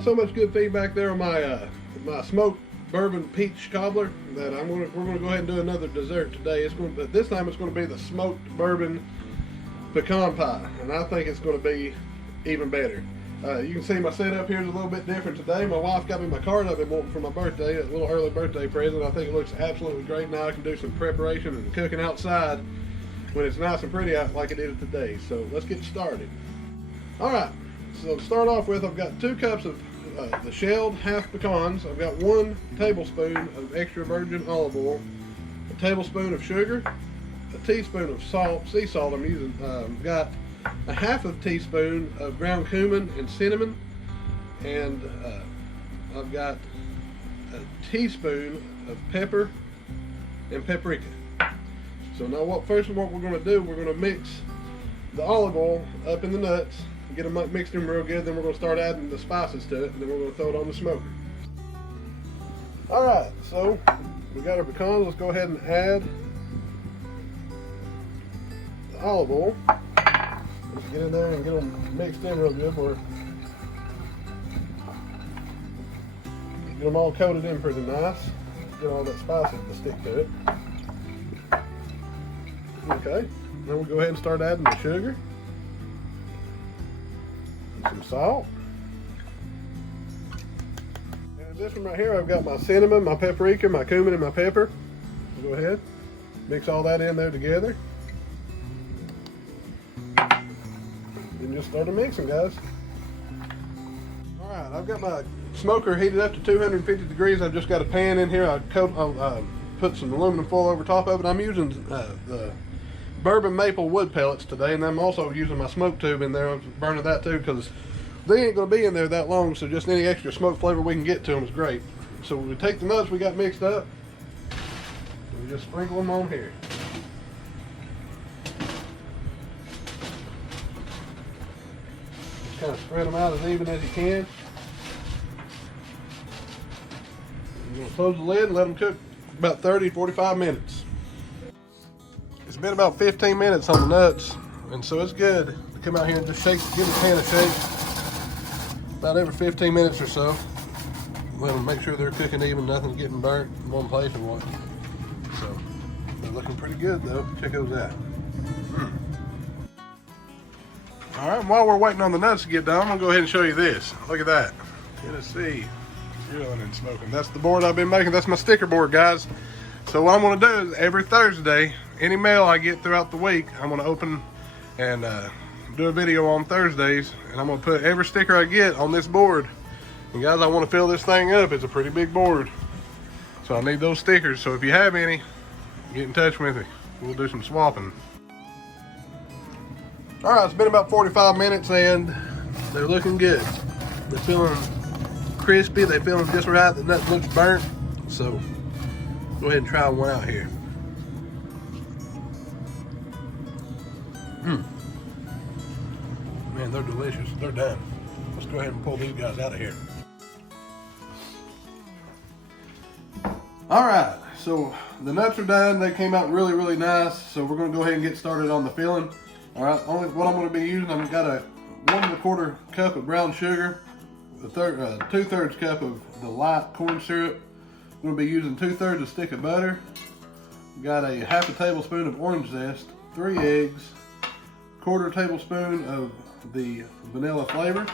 got so much good feedback there on my my smoked bourbon peach cobbler that we're gonna go ahead and do another dessert today. This time it's gonna be the smoked bourbon pecan pie, and I think it's gonna be even better. You can see my setup here is a little bit different today. My wife got me my card I've been wanting for my birthday, a little early birthday present. I think it looks absolutely great. Now I can do some preparation and cooking outside when it's nice and pretty out like it is today. So let's get started. All right. So to start off with, I've got 2 cups of the shelled half pecans. I've got 1 tablespoon of extra virgin olive oil, a tablespoon of sugar, a teaspoon of salt, sea salt I'm using. I've got a half a teaspoon of ground cumin and cinnamon, and I've got a teaspoon of pepper and paprika. So now what we're going to do, we're going to mix the olive oil up in the nuts, get them mixed in real good, then we're going to start adding the spices to it, and then we're going to throw it on the smoker. Alright, so we got our pecans. Let's go ahead and add the olive oil. Let's get in there and get them mixed in real good for get them all coated in pretty nice. Get all that spices to stick to it. Okay, then we'll go ahead and start adding the sugar. Some salt. And this one right here, I've got my cinnamon, my paprika, my cumin, and my pepper. So go ahead, mix all that in there together. And just start mixing, guys. All right, I've got my smoker heated up to 250 degrees. I've just got a pan in here. I'll put some aluminum foil over top of it. I'm using the bourbon maple wood pellets today, and I'm also using my smoke tube in there. I'm burning that too because they ain't going to be in there that long, so just any extra smoke flavor we can get to them is great. So we take the nuts we got mixed up and we just sprinkle them on here. Just kind of spread them out as even as you can. You're going to close the lid and let them cook about 30-45 minutes. It's been about 15 minutes on the nuts, and so it's good to come out here and just shake, give the pan a shake about every 15 minutes or so. Let them make sure they're cooking even, nothing's getting burnt in one place or what. So they're looking pretty good though. Check those out. All right, and while we're waiting on the nuts to get done, I'm gonna go ahead and show you this. Look at that, Tennessee Grillin and Smokin. That's the board I've been making. That's my sticker board, guys. So what I'm gonna do is every Thursday, any mail I get throughout the week, I'm gonna open and do a video on Thursdays, and I'm gonna put every sticker I get on this board. And guys, I wanna fill this thing up. It's a pretty big board. So I need those stickers. So if you have any, get in touch with me. We'll do some swapping. All right, it's been about 45 minutes and they're looking good. They're feeling crispy. They're feeling just right. The nut looks burnt. So go ahead and try one out here. Man, they're delicious. They're done. Let's go ahead and pull these guys out of here. All right, so the nuts are done. They came out really, really nice. So we're gonna go ahead and get started on the filling. All right, what I'm gonna be using, I've got a 1 1/4 cup of brown sugar, a 2/3 cup of the light corn syrup. I'm gonna be using 2/3 a stick of butter. Got a half a tablespoon of orange zest, 3 eggs, 1/4 tablespoon of the vanilla flavor.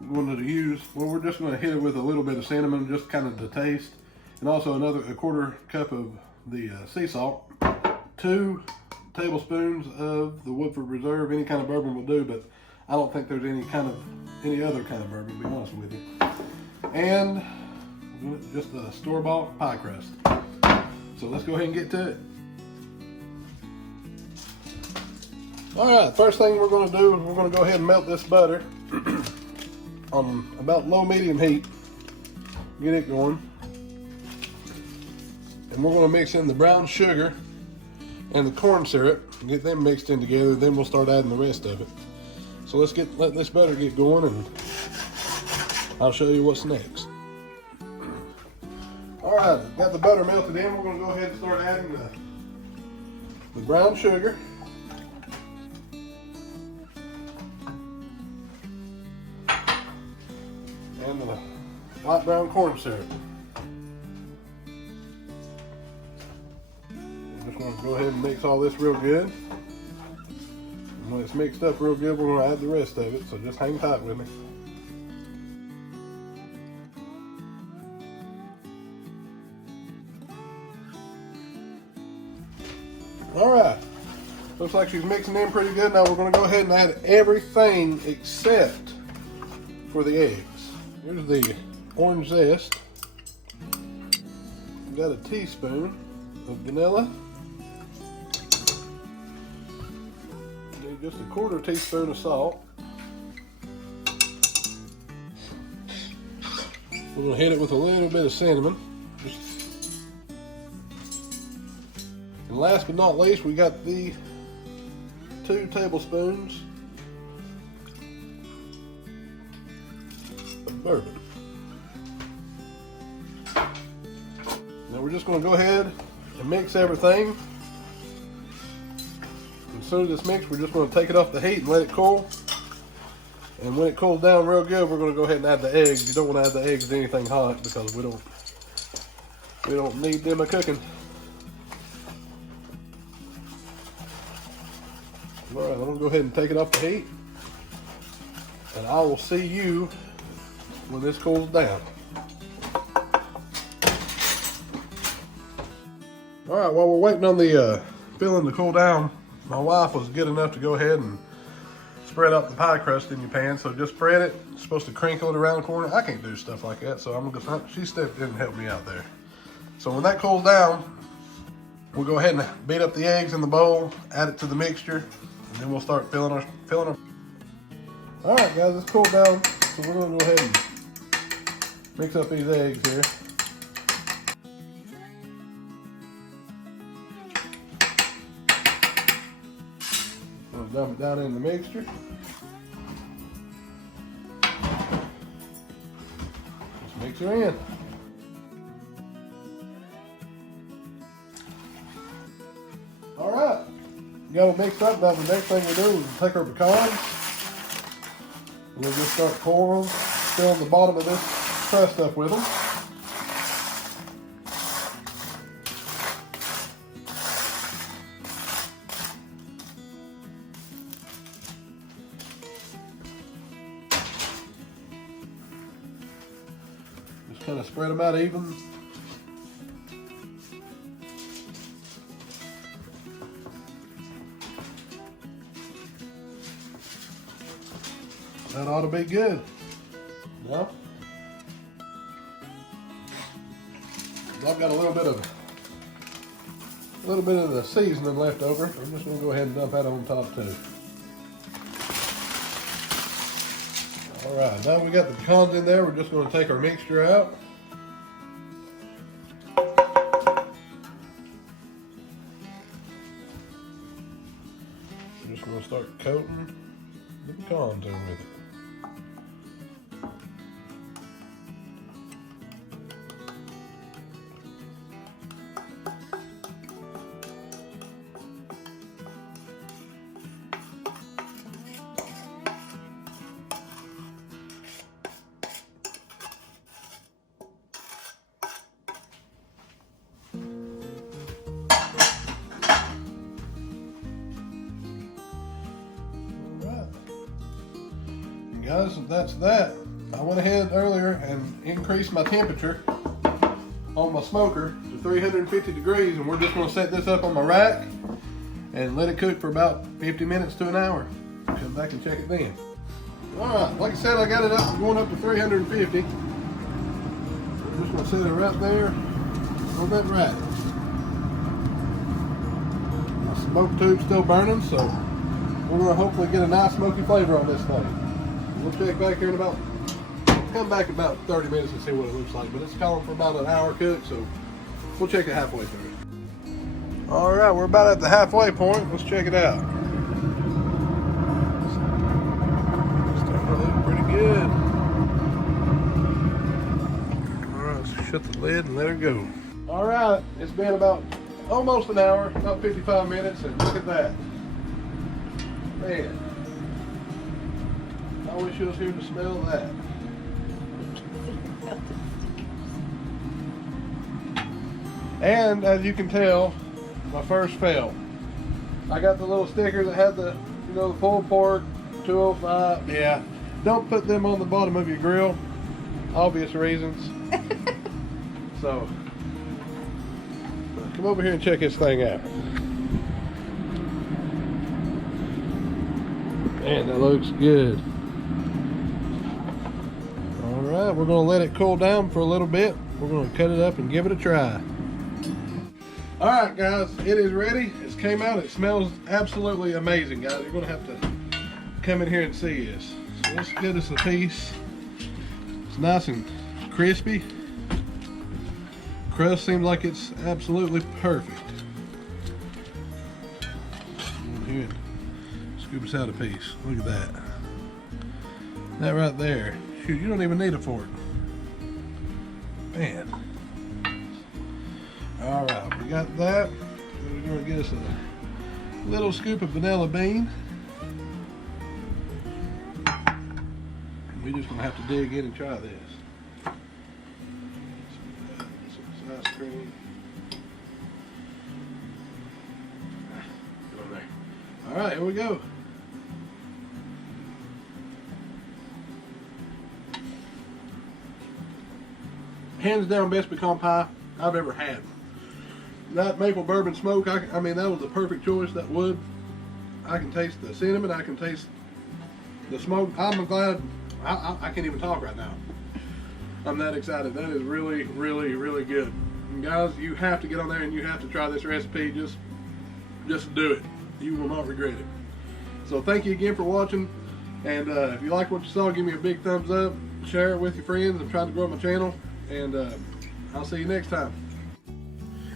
I'm going to use, well, we're just going to hit it with a little bit of cinnamon, just kind of to taste, and also a 1/4 cup of the sea salt, 2 tablespoons of the Woodford Reserve. Any kind of bourbon will do, but I don't think there's any other kind of bourbon, to be honest with you. And just a store-bought pie crust. So let's go ahead and get to it. All right, first thing we're going to do is we're going to go ahead and melt this butter on about low-medium heat. Get it going. And we're going to mix in the brown sugar and the corn syrup and get them mixed in together. Then we'll start adding the rest of it. So let's let this butter get going, and I'll show you what's next. All right, got the butter melted in. We're going to go ahead and start adding the brown sugar. And the brown corn syrup. I'm just going to go ahead and mix all this real good. And when it's mixed up real good, we're going to add the rest of it, so just hang tight with me. Alright, looks like she's mixing in pretty good. Now we're going to go ahead and add everything except for the eggs. Here's the orange zest. We've got a teaspoon of vanilla. Need just a quarter teaspoon of salt. We're going to hit it with a little bit of cinnamon. And last but not least, we got the 2 tablespoons of bourbon. Now we're just going to go ahead and mix everything. As soon as it's mixed, we're just going to take it off the heat and let it cool. And when it cools down real good, we're going to go ahead and add the eggs. You don't want to add the eggs to anything hot because we don't need them a cooking. Alright, I'm going to go ahead and take it off the heat, and I will see you when this cools down. Alright, while we're waiting on the filling to cool down, my wife was good enough to go ahead and spread out the pie crust in your pan. So just spread it. It's supposed to crinkle it around the corner. I can't do stuff like that, so she stepped in and helped me out there. So when that cools down, we'll go ahead and beat up the eggs in the bowl, add it to the mixture, and then we'll start filling our. All right, guys, it's cooled down, so we're gonna go ahead and mix up these eggs here. We'll dump it down in the mixture. Just mix her in. All right. Got it mixed up. Now the next thing we do is take our pecans. We'll just start pouring them, filling the bottom of this crust up with them. Just kind of spread them out even. That ought to be good. No? I've got a little bit of the seasoning left over. I'm just gonna go ahead and dump that on top too. All right, now we got the pecans in there. We're just gonna take our mixture out. We're just gonna start coating the pecans in with it. Guys, that's that. I went ahead earlier and increased my temperature on my smoker to 350 degrees, and we're just going to set this up on my rack and let it cook for about 50 minutes to an hour. Come back and check it then. Alright, like I said, I got it up going up to 350. I'm just going to set it right there on that rack. My smoke tube's still burning, so we're going to hopefully get a nice smoky flavor on this thing. We'll check back here in come back about 30 minutes and see what it looks like, but it's calling for about an hour cook, so we'll check it halfway through. All right, we're about at the halfway point. Let's check it out. It's starting to look pretty good. All right, let's shut the lid and let her go. All right, it's been about almost an hour, about 55 minutes, and look at that. Man. I wish you was here to smell that. And as you can tell, my first fail. I got the little sticker that had the, you know, the pulled pork, 205. Yeah, don't put them on the bottom of your grill. Obvious reasons. So, come over here and check this thing out. Man, that looks good. All right, we're gonna let it cool down for a little bit. We're gonna cut it up and give it a try. All right, guys, it is ready. It's came out. It smells absolutely amazing, guys. You're gonna have to come in here and see this. So let's get us a piece. It's nice and crispy. Crust seems like it's absolutely perfect. Here, scoop us out a piece. Look at that. That right there. Shoot, you don't even need a fork. Man. All right, we got that. We're gonna get us a little scoop of vanilla bean. We're just gonna have to dig in and try this. Some ice cream. Go in there. All right, here we go. Hands down, best pecan pie I've ever had. That maple bourbon smoke, I mean, that was the perfect choice. That wood, I can taste the cinnamon, I can taste the smoke. I'm glad, I can't even talk right now. I'm that excited. That is really, really, really good. And guys, you have to get on there and you have to try this recipe. Just do it. You will not regret it. So thank you again for watching. And if you like what you saw, give me a big thumbs up. Share it with your friends. I'm trying to grow my channel. And I'll see you next time.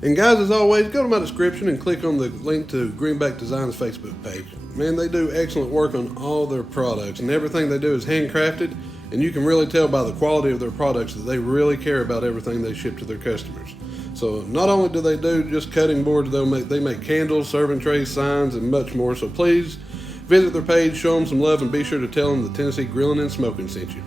And guys, as always, go to my description and click on the link to Greenback Designs Facebook page. Man, they do excellent work on all their products, and everything they do is handcrafted, and you can really tell by the quality of their products that they really care about everything they ship to their customers. So not only do they do just cutting boards, they make candles, serving trays, signs, and much more. So please visit their page, show them some love, and be sure to tell them the Tennessee Grillin' and Smokin' sent you.